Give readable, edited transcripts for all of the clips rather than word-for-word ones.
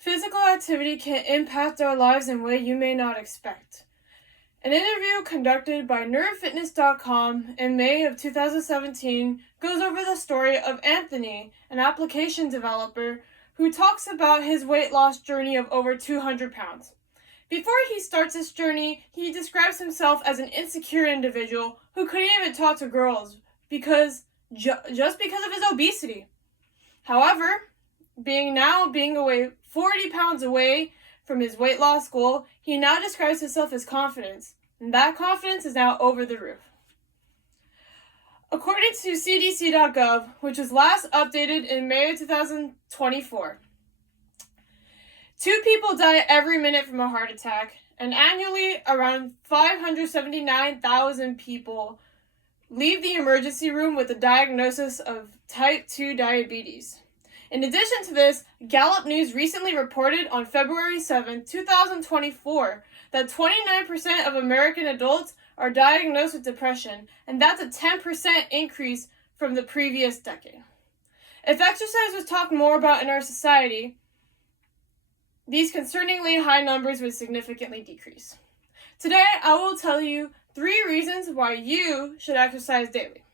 Physical activity can impact our lives in a way you may not expect. An interview conducted by NerdFitness.com in May of 2017 goes over the story of Anthony, an application developer who talks about his weight loss journey of over 200 pounds. Before he starts this journey, he describes himself as an insecure individual who couldn't even talk to girls just because of his obesity. However, being 40 pounds away from his weight loss goal, he now describes himself as confident, and that confidence is now over the roof. According to CDC.gov, which was last updated in May of 2024, 2 people die every minute from a heart attack, and annually around 579,000 people leave the emergency room with a diagnosis of type 2 diabetes. In addition to this, Gallup News recently reported on February 7, 2024, that 29% of American adults are diagnosed with depression, and that's a 10% increase from the previous decade. If exercise was talked more about in our society, these concerningly high numbers would significantly decrease. Today, I will tell you 3 reasons why you should exercise daily.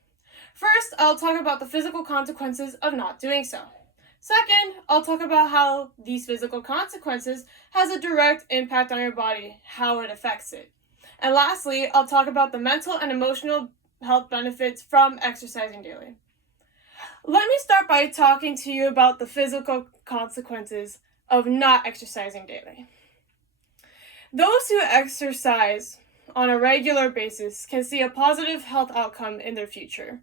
First, I'll talk about the physical consequences of not doing so. Second, I'll talk about how these physical consequences has a direct impact on your body, how it affects it. And lastly, I'll talk about the mental and emotional health benefits from exercising daily. Let me start by talking to you about the physical consequences of not exercising daily. Those who exercise on a regular basis can see a positive health outcome in their future.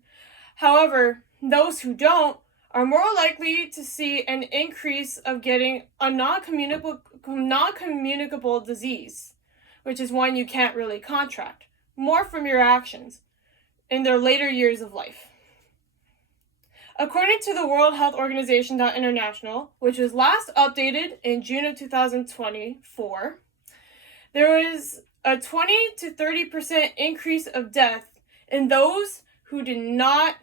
However, those who don't are more likely to see an increase of getting a non-communicable disease, which is one you can't really contract, more from your actions in their later years of life. According to the World Health Organization International, which was last updated in June of 2024, there was a 20 to 30% increase of death in those who did not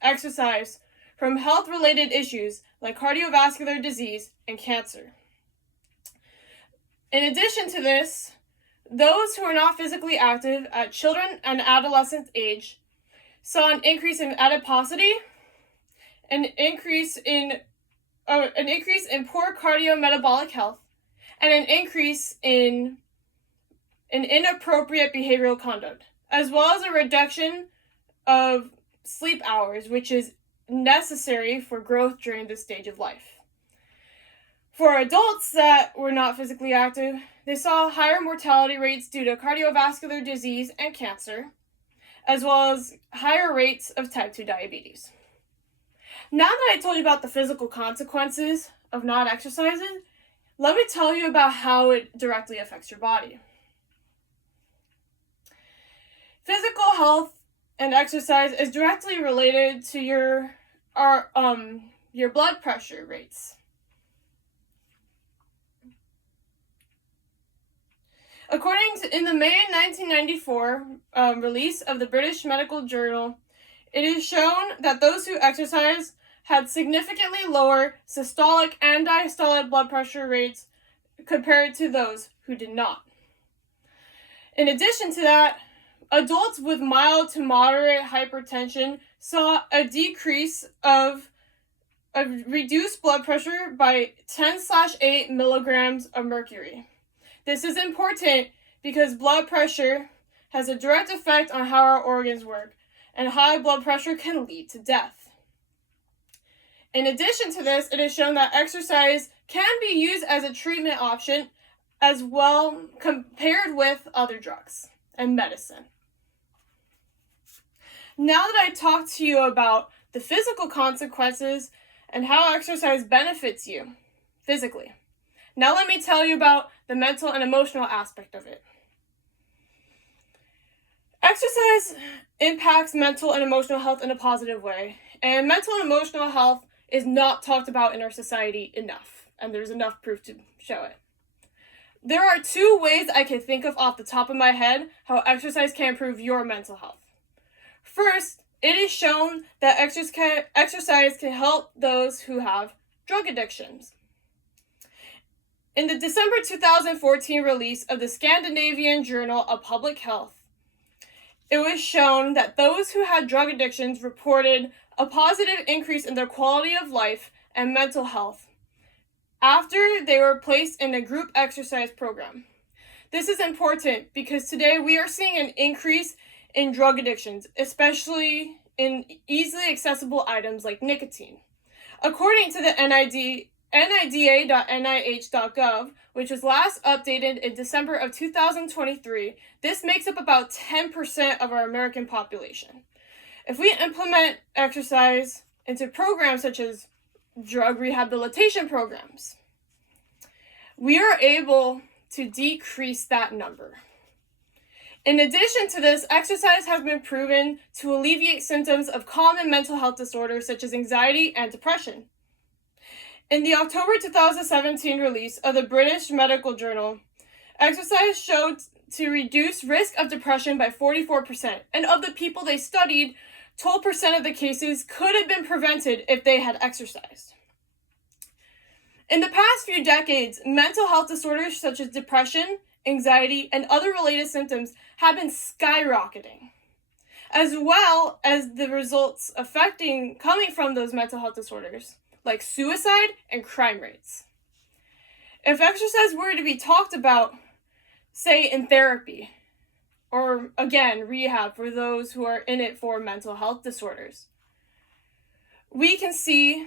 exercise from health-related issues like cardiovascular disease and cancer. In addition to this, those who are not physically active at children and adolescent age saw an increase in adiposity, an increase in poor cardiometabolic health, and an increase in inappropriate behavioral conduct, as well as a reduction of sleep hours, which is necessary for growth during this stage of life. For adults that were not physically active, they saw higher mortality rates due to cardiovascular disease and cancer, as well as higher rates of type 2 diabetes. Now that I told you about the physical consequences of not exercising, let me tell you about how it directly affects your body. Physical health and exercise is directly related to your blood pressure rates. In the May 1994 release of the British Medical Journal, it is shown that those who exercise had significantly lower systolic and diastolic blood pressure rates compared to those who did not. In addition to that, adults with mild to moderate hypertension saw a decrease of reduced blood pressure by 10/8 milligrams of mercury. This is important because blood pressure has a direct effect on how our organs work, and high blood pressure can lead to death. In addition to this, it is shown that exercise can be used as a treatment option as well compared with other drugs and medicine. Now that I talked to you about the physical consequences and how exercise benefits you physically, now let me tell you about the mental and emotional aspect of it. Exercise impacts mental and emotional health in a positive way, and mental and emotional health is not talked about in our society enough, and there's enough proof to show it. There are 2 ways I can think of off the top of my head how exercise can improve your mental health. First, it is shown that exercise can help those who have drug addictions. In the December 2014 release of the Scandinavian Journal of Public Health, it was shown that those who had drug addictions reported a positive increase in their quality of life and mental health after they were placed in a group exercise program. This is important because today we are seeing an increase in drug addictions, especially in easily accessible items like nicotine. According to the NIDA.nih.gov, which was last updated in December of 2023, this makes up about 10% of our American population. If we implement exercise into programs such as drug rehabilitation programs, we are able to decrease that number. In addition to this, exercise has been proven to alleviate symptoms of common mental health disorders such as anxiety and depression. In the October 2017 release of the British Medical Journal, exercise showed to reduce risk of depression by 44%, and of the people they studied, 12% of the cases could have been prevented if they had exercised. In the past few decades, mental health disorders such as depression, anxiety, and other related symptoms have been skyrocketing, as well as the results coming from those mental health disorders, like suicide and crime rates. If exercise were to be talked about, say in therapy, or again, rehab for those who are in it for mental health disorders, we can see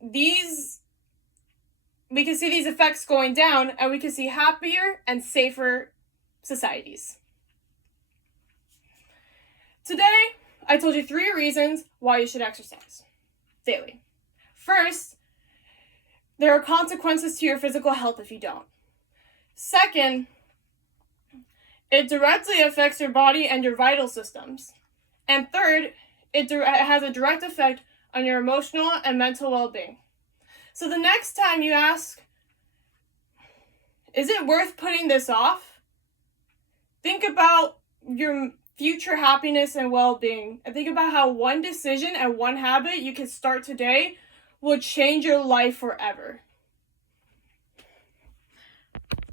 these effects going down, and we can see happier and safer societies. Today, I told you 3 reasons why you should exercise daily. First, there are consequences to your physical health if you don't. Second, it directly affects your body and your vital systems. And third, it has a direct effect on your emotional and mental well-being. So the next time you ask, is it worth putting this off? Think about your future happiness and well-being, and think about how one decision and one habit you can start today will change your life forever.